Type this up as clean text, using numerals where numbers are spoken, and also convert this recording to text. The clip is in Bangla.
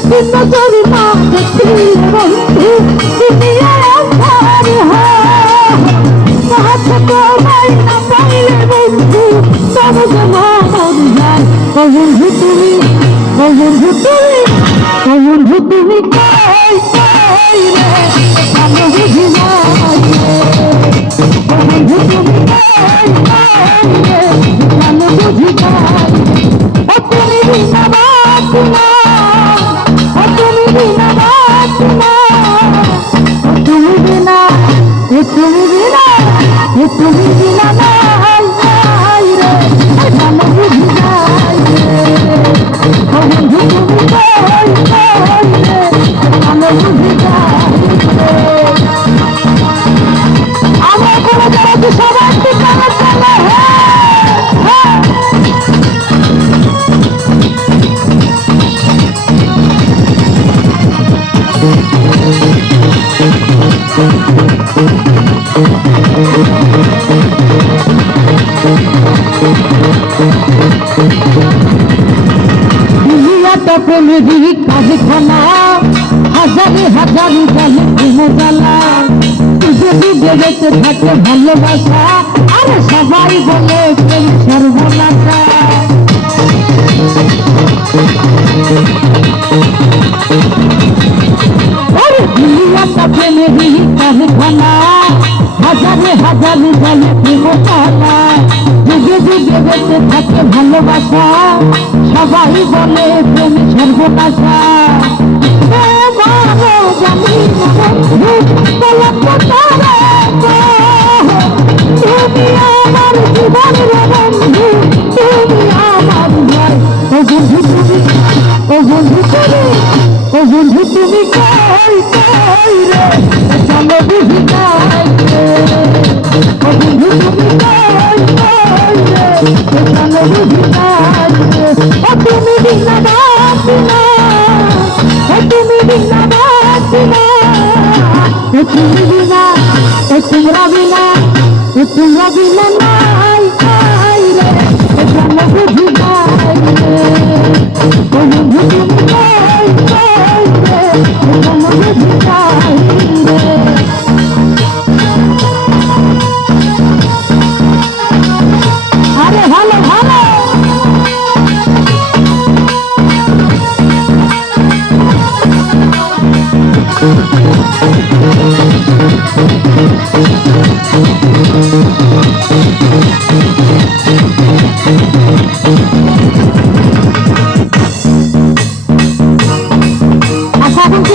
কঠিন করি না দেখলে বন্ধু দুনিয়ায় আসার হাতে তোমায় না পাইলে বন্ধু তবে যে মন যায় ও বন্ধু তুমি ও বন্ধু তুমি ও বন্ধু তুমি কই কই রে আমি বুঝি না ও বন্ধু তুমি কই কই রে আমি বুঝি না ও তুমি বিনা বাসনা ও তুমি বিনা বাসনা ও তুমি বিনা ও তুমি বিনা ও তুমি বিনা নাই নাই রে আমি বুঝি নাই রে ও বন্ধু তুমি কই কই রে আমি বুঝি নাই রে আমার কোনো জায়গা সবাই ঠিকানা চলে হ্যাঁ দুনিয়াটা প্রেমেরই কারখানা হাজারে হাজারে জালে প্রেমে জ্বালা যদি বেড়েতে থাকে ভালোবাসা আরে সবাই বলে প্রেম সর্বনাশা দুনিয়াটা প্রেমেরই কারখানা হাজারে হাজারে জালে প্রেম জ্বালা যুগে যুগে বেঁচে থাকে ভালোবাসা সবাই বলে প্রেম সর্বনাশা তুমি আমার জীবনের বন্ধু তুমি আমার ভাই ও বন্ধু তুমি ও বন্ধু তুমি ও বন্ধু তুমি কই কই রে চলো বুঝি নাই রে ও বন্ধু তুমি কই কই রে চলো বুঝি নাই রে ও তুমি বিনা বাসনা ও তুমি বিনা বাসনা ও তুমি বিনা ও তোমরা বিনা ও তোমরা বিনা নাই নাই রে চলো বুঝি নাই রে ও বন্ধু তুমি কই কই রে চলো বুঝি নাই রে আরে ভালো ভালো আশা এখন কি